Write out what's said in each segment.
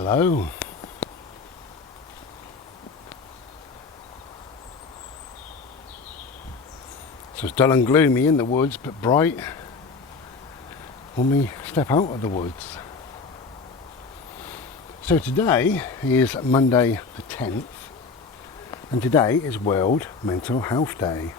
Hello. So it's dull and gloomy in the woods, but bright when we step out of the woods. So today is Monday the 10th, and today is World Mental Health Day.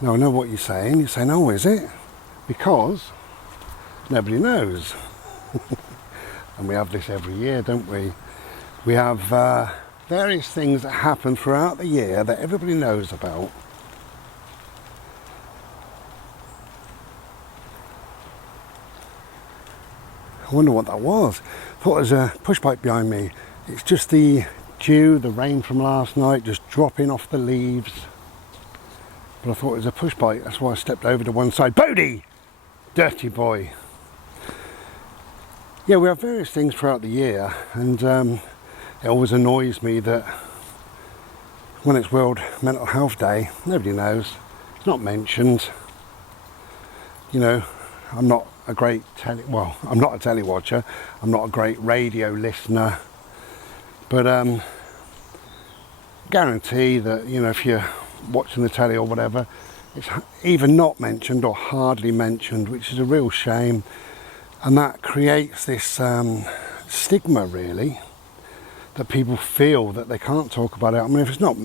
Now I know what you're saying. You're saying, oh, is it? Because nobody knows. And we have this every year, don't we? We have various things that happen throughout the year that everybody knows about. I wonder what that was. I thought there was a push bike behind me. It's just the dew, the rain from last night, just dropping off the leaves. But I thought it was a push bike. That's why I stepped over to one side. Bodie! Dirty boy. Yeah, we have various things throughout the year, and it always annoys me that when it's World Mental Health Day, nobody knows. It's not mentioned. You know, I'm not a great I'm not a telly watcher. I'm not a great radio listener, but guarantee that, you know, if you're watching the telly or whatever, it's either not mentioned or hardly mentioned, which is a real shame. And that creates this stigma, really, that people feel that they can't talk about it. I mean, if it's not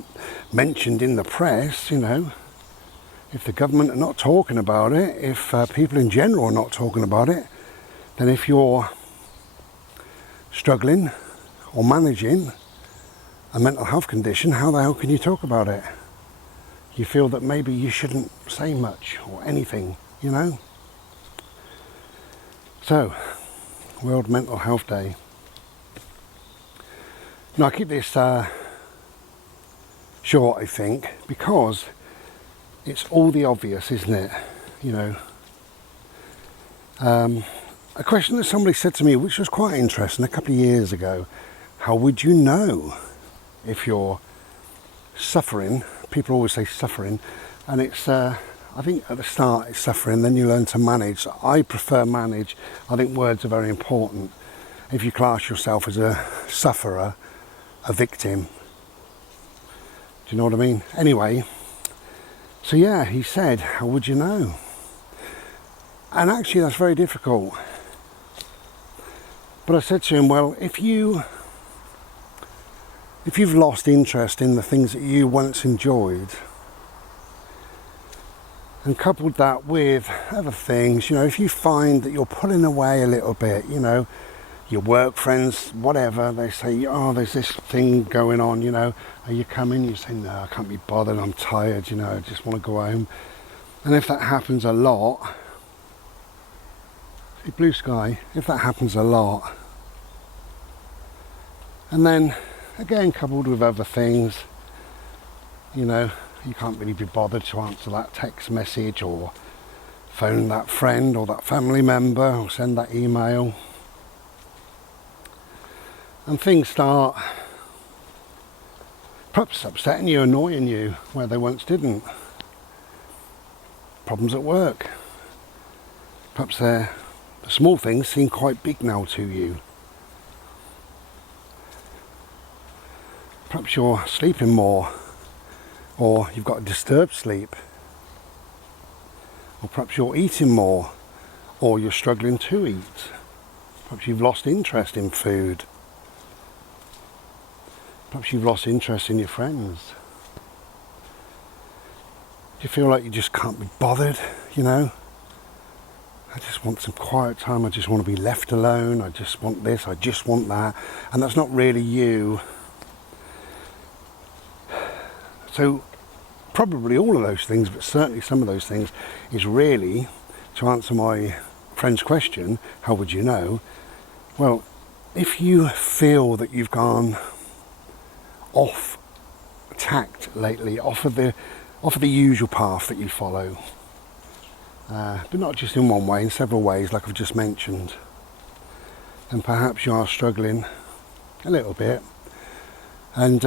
mentioned in the press, you know, if the government are not talking about it, if people in general are not talking about it, then if you're struggling or managing a mental health condition, how the hell can you talk about it? You feel that maybe you shouldn't say much or anything, you know? So, World Mental Health Day. Now I keep this short, I think, because it's all the obvious, isn't it? You know. A question that somebody said to me, which was quite interesting a couple of years ago: how would you know if you're suffering? People always say suffering, and it's I think at the start it's suffering, then you learn to manage. I prefer manage. I think words are very important. If you class yourself as a sufferer, a victim, do you know what I mean? Anyway, so yeah, he said, how would you know? And actually that's very difficult. But I said to him, well, if you've lost interest in the things that you once enjoyed, and coupled that with other things, you know, if you find that you're pulling away a little bit, you know, your work friends, whatever, they say, oh, there's this thing going on, you know, are you coming? You say, no, I can't be bothered, I'm tired, you know, I just want to go home. And if that happens a lot, see, blue sky, if that happens a lot, and then again coupled with other things, you know, you can't really be bothered to answer that text message or phone that friend or that family member or send that email. And things start perhaps upsetting you, annoying you, where they once didn't. Problems at work. Perhaps the small things seem quite big now to you. Perhaps you're sleeping more, or you've got a disturbed sleep, or perhaps you're eating more, or you're struggling to eat. Perhaps you've lost interest in food. Perhaps you've lost interest in your friends. Do you feel like you just can't be bothered, you know? I just want some quiet time, I just want to be left alone, I just want this, I just want that, and that's not really you. So probably all of those things, but certainly some of those things, is really, to answer my friend's question, how would you know? Well, if you feel that you've gone off tact lately, off of the usual path that you follow, but not just in one way, in several ways, like I've just mentioned, then perhaps you are struggling a little bit, and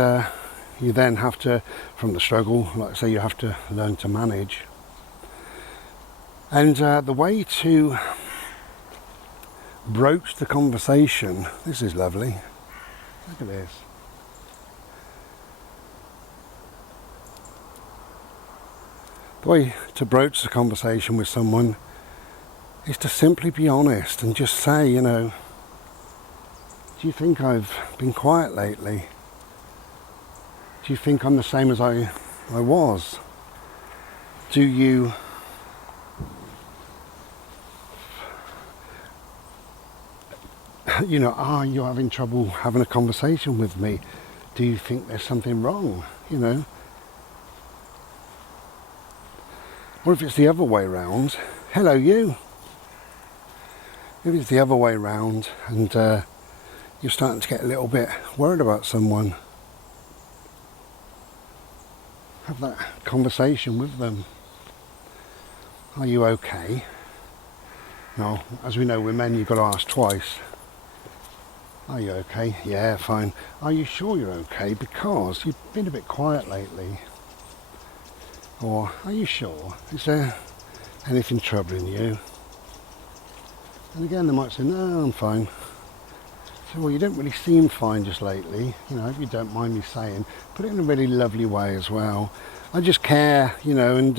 you then have to, from the struggle, like I say, you have to learn to manage. And the way to broach the conversation. This is lovely. Look at this. The way to broach the conversation with someone is to simply be honest and just say, you know, do you think I've been quiet lately? Do you think I'm the same as I was? Do you are you having trouble having a conversation with me? Do you think there's something wrong, you know? Or if it's the other way round, hello you. If it's the other way round and you're starting to get a little bit worried about someone, have that conversation with them. Are you okay? Now, as we know, with men, you've got to ask twice. Are you okay? Yeah, fine. Are you sure you're okay? Because you've been a bit quiet lately. Or, are you sure? Is there anything troubling you? And again, they might say, no, I'm fine. So, well, you don't really seem fine just lately. You know, if you don't mind me saying, put it in a really lovely way as well. I just care, you know, and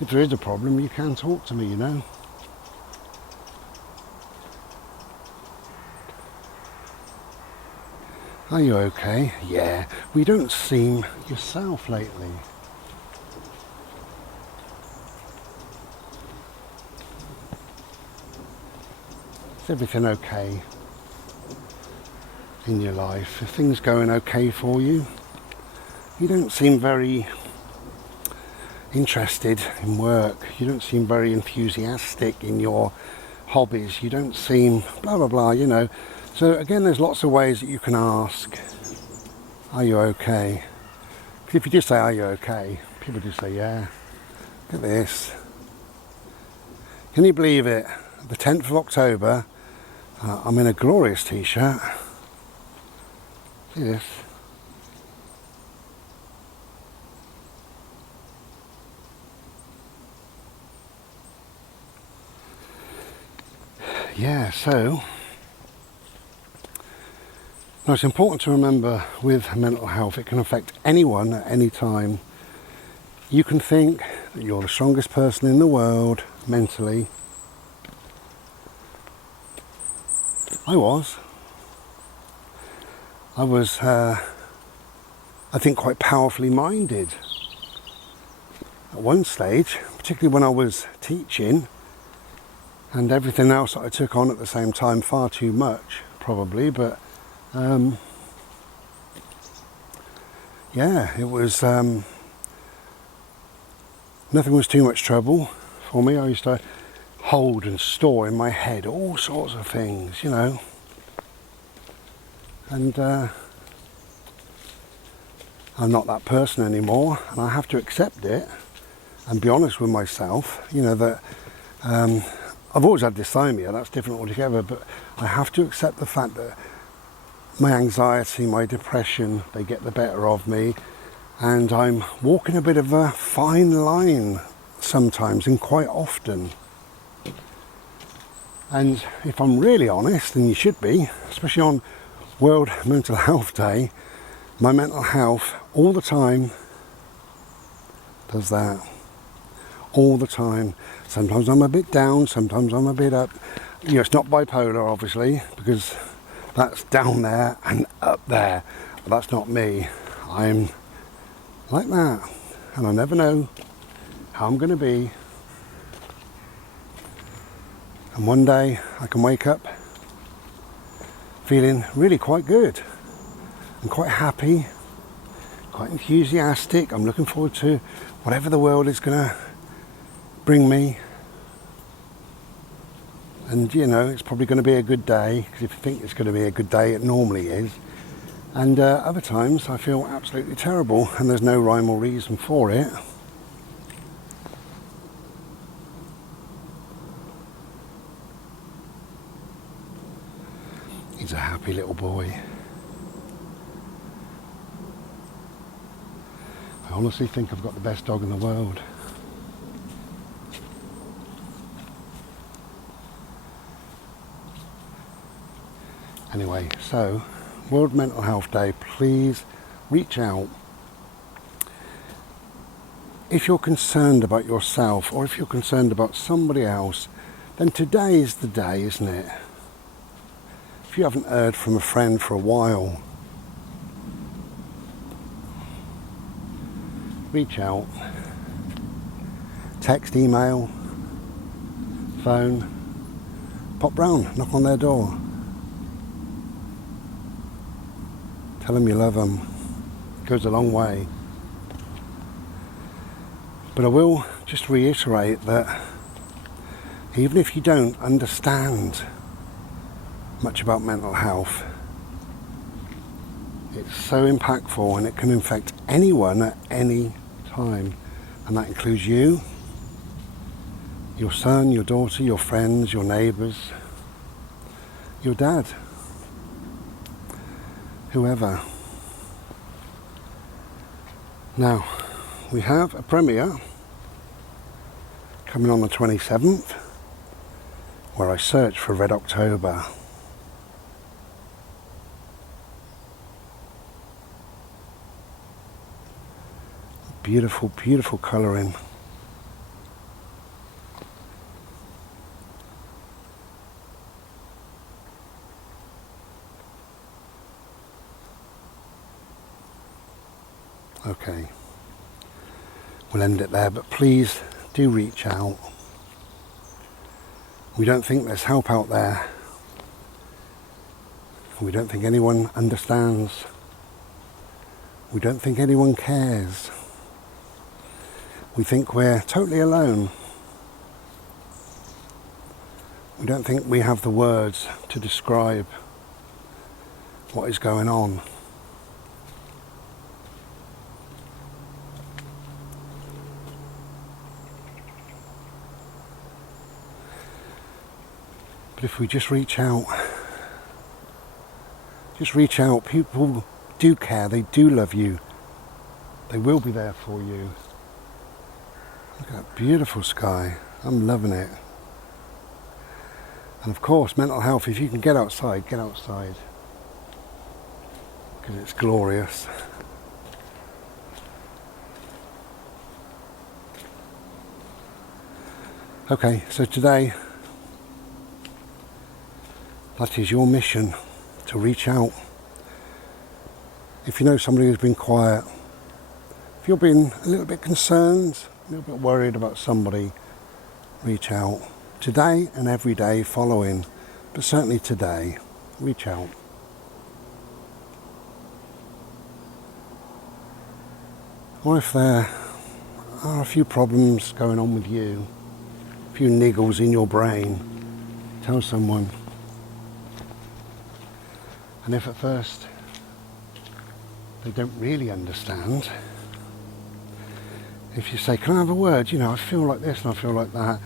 if there is a problem, you can talk to me, you know. Are you okay? Yeah. Well, you don't seem yourself lately. Is everything okay in your life? Are things going okay for you? You don't seem very interested in work. You don't seem very enthusiastic in your hobbies. You don't seem blah, blah, blah, you know. So again, there's lots of ways that you can ask, are you okay? If you just say, are you okay? People just say, yeah. Look at this. Can you believe it? The 10th of October, I'm in a glorious t-shirt. See this? Yeah, so now it's important to remember with mental health, it can affect anyone at any time. You can think that you're the strongest person in the world mentally. I was, I think, quite powerfully minded at one stage, particularly when I was teaching and everything else that I took on at the same time, far too much probably, but yeah, it was, nothing was too much trouble for me. I used to hold and store in my head all sorts of things, you know, and I'm not that person anymore, and I have to accept it and be honest with myself, you know, that I've always had dysthymia, that's different altogether, but I have to accept the fact that my anxiety, my depression, they get the better of me, and I'm walking a bit of a fine line sometimes, and quite often. And if I'm really honest, and you should be, especially on World Mental Health Day, my mental health all the time does that. All the time. Sometimes I'm a bit down, sometimes I'm a bit up. You know, it's not bipolar, obviously, because that's down there and up there. But that's not me. I'm like that. And I never know how I'm going to be. And one day I can wake up feeling really quite good. I'm quite happy, quite enthusiastic. I'm looking forward to whatever the world is going to bring me, and you know, it's probably going to be a good day, because if you think it's going to be a good day, it normally is. And other times I feel absolutely terrible, and there's no rhyme or reason for it. He's a happy little boy. I honestly think I've got the best dog in the world. Anyway, so World Mental Health Day, please reach out. If you're concerned about yourself, or if you're concerned about somebody else, then today is the day, isn't it? If you haven't heard from a friend for a while, reach out. Text, email, phone, pop round, knock on their door. Tell them you love them. It goes a long way. But I will just reiterate that even if you don't understand much about mental health, it's so impactful and it can affect anyone at any time. And that includes you, your son, your daughter, your friends, your neighbours, your dad, whoever. Now, we have a premiere coming on the 27th where I search for Red October. Beautiful, beautiful colouring. Okay, we'll end it there, but please do reach out. We don't think there's help out there. We don't think anyone understands. We don't think anyone cares. We think we're totally alone. We don't think we have the words to describe what is going on. But if we just reach out, people do care, they do love you, they will be there for you. Look at that beautiful sky, I'm loving it. And of course, mental health, if you can get outside, because it's glorious. Okay, so today, that is your mission, to reach out. If you know somebody who's been quiet, if you've been a little bit concerned, a little bit worried about somebody, reach out. Today and every day following, but certainly today, reach out. Or if there are a few problems going on with you, a few niggles in your brain, tell someone. And if at first they don't really understand, if you say, can I have a word? You know, I feel like this and I feel like that.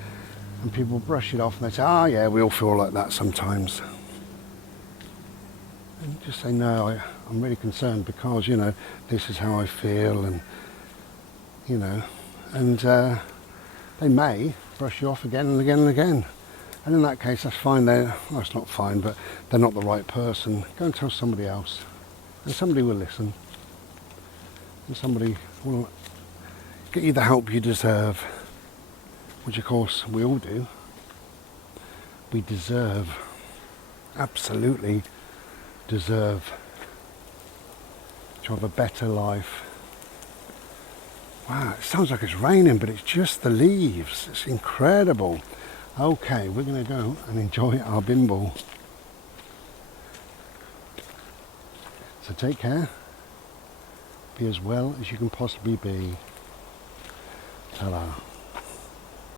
And people brush it off and they say, oh yeah, we all feel like that sometimes. And just say, no, I'm really concerned because, you know, this is how I feel and, you know, and they may brush you off again and again and again. And in that case, that's fine. Well, it's not fine, but they're not the right person. Go and tell somebody else. And somebody will listen. And somebody will get you the help you deserve. Which, of course, we all do. We deserve, absolutely deserve, to have a better life. Wow, it sounds like it's raining, but it's just the leaves. It's incredible. Okay, we're going to go and enjoy our bimble. So take care. Be as well as you can possibly be. Ta-da.